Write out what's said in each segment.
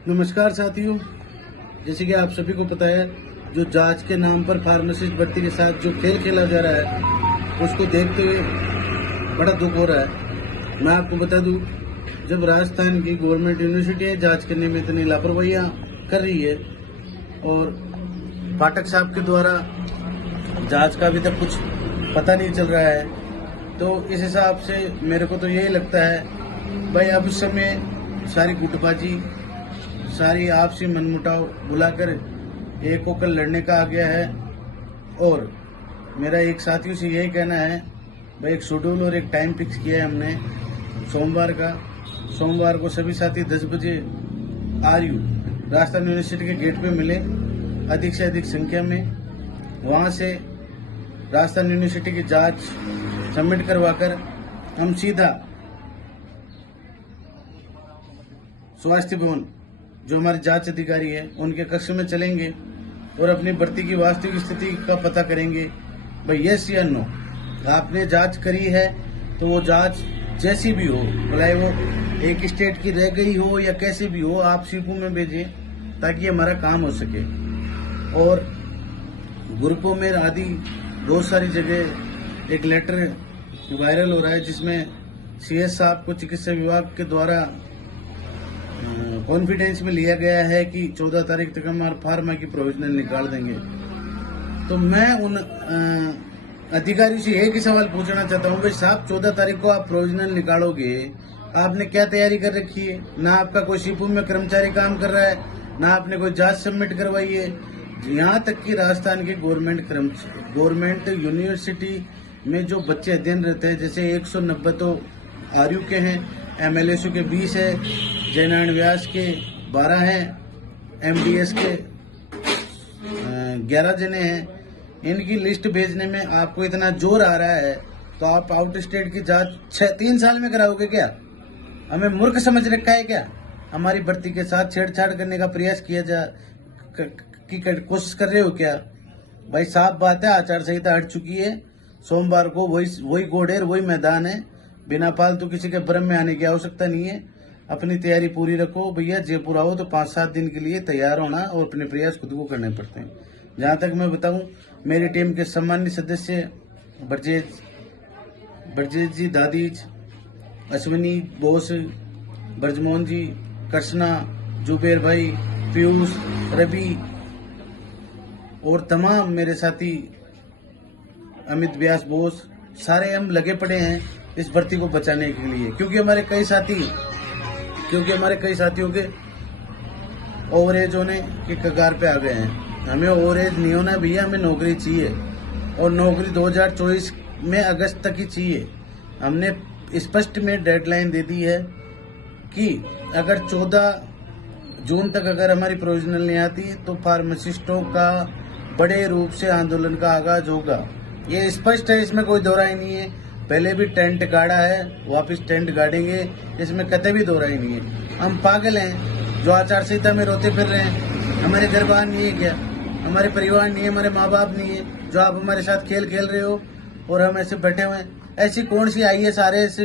नमस्कार साथियों, जैसे कि आप सभी को पता है, जो जांच के नाम पर फार्मासिस्ट भर्ती के साथ जो खेल खेला जा रहा है उसको देखते हुए बड़ा दुख हो रहा है। मैं आपको बता दूं, जब राजस्थान की गवर्नमेंट यूनिवर्सिटी जांच करने में इतनी लापरवाहियां कर रही है और पाठक साहब के द्वारा जांच का अभी तक कुछ पता नहीं चल रहा है, तो इस हिसाब से मेरे को तो यही लगता है भाई, अब इस समय सारी गुटबाजी, सारी आपसी मनमुटाव बुलाकर एक होकर लड़ने का आ गया है। और मेरा एक साथियों से यही कहना है भाई, एक शेड्यूल और एक टाइम फिक्स किया है हमने सोमवार को सभी साथी 10 बजे आरयू राजस्थान यूनिवर्सिटी के गेट पे मिले, अधिक से अधिक संख्या में। वहां से राजस्थान यूनिवर्सिटी की जांच सबमिट करवाकर हम सीधा स्वास्थ्य भवन, जो हमारे जांच अधिकारी है, उनके कक्ष में चलेंगे और अपनी भर्ती की वास्तविक स्थिति का पता करेंगे। भाई यस या नो, आपने जांच करी है तो वो जांच जैसी भी हो, भले वो एक स्टेट की रह गई हो या कैसे भी हो, आप सीपू में भेजें ताकि हमारा काम हो सके। और ग्रुपों में आदि बहुत सारी जगह एक लेटर वायरल हो रहा है जिसमें सीएस साहब को चिकित्सा विभाग के द्वारा कॉन्फिडेंस में लिया गया है कि 14 तारीख तक हम फार्मा की प्रोविजनल निकाल देंगे। तो मैं उन अधिकारियों से एक ही सवाल पूछना चाहता हूं, भाई साहब 14 तारीख को आप प्रोविजनल निकालोगे, आपने क्या तैयारी कर रखी है? ना आपका कोई सीपू में कर्मचारी काम कर रहा है, ना आपने कोई जांच सबमिट करवाई है। यहाँ तक कि राजस्थान की गवर्नमेंट यूनिवर्सिटी में जो बच्चे अध्ययन रहते हैं, जैसे 190 तो आरयू के हैं, एमएलएसयू के 20 है, जयनारायण व्यास के 12 हैं, एमडीएस के 11 जने हैं। इनकी लिस्ट भेजने में आपको इतना जोर आ रहा है तो आप आउट स्टेट की जांच 3 साल में कराओगे क्या? हमें मूर्ख समझ रखा है क्या? हमारी भर्ती के साथ छेड़छाड़ करने का प्रयास किया की कोशिश कर रहे हो क्या? भाई साफ बात है, आचार संहिता हट चुकी है। सोमवार को वही घोड़ेर, वही मैदान है। बिना फालतू किसी के भ्रम में आने की आवश्यकता नहीं है। अपनी तैयारी पूरी रखो भैया। जयपुर आओ तो 5-7 दिन के लिए तैयार होना और अपने प्रयास खुद को करने पड़ते हैं। जहां तक मैं बताऊं, मेरी टीम के सम्मानित सदस्य ब्रजेश जी, दादीज, अश्विनी बोस, ब्रजमोहन जी, कृष्णा, जुबेर भाई, पीयूष, रवि और तमाम मेरे साथी अमित व्यास बोस, सारे हम लगे पड़े हैं इस भर्ती को बचाने के लिए, क्योंकि हमारे कई साथियों के ओवरेज होने के कगार पे आ गए हैं। हमें ओवरेज नहीं होना भैया, हमें नौकरी चाहिए और नौकरी 2024 में अगस्त तक ही चाहिए। हमने स्पष्ट में डेडलाइन दे दी है कि अगर 14 जून तक अगर हमारी प्रोविजनल नहीं आती तो फार्मासिस्टों का बड़े रूप से आंदोलन का आगाज होगा। ये स्पष्ट है, इसमें कोई दोहराई नहीं है। पहले भी टेंट गाड़ा है, वापस टेंट गाड़ेंगे, इसमें कतई भी दोहराई नहीं है। हम पागल हैं जो आचार संहिता में रोते फिर रहे हैं? हमारे घर बार नहीं है क्या? हमारे परिवार नहीं है, हमारे माँ बाप नहीं है जो आप हमारे साथ खेल खेल रहे हो और हम ऐसे बैठे हुए हैं? ऐसी कौन सी IAS RAS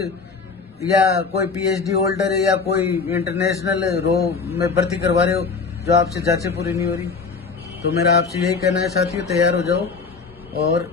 या कोई PhD होल्डर है या कोई इंटरनेशनल रो में भर्ती करवा रहे हो जो आपसे जांचें पूरी नहीं हो रही? तो मेरा आपसे यही कहना है साथियों, तैयार हो जाओ और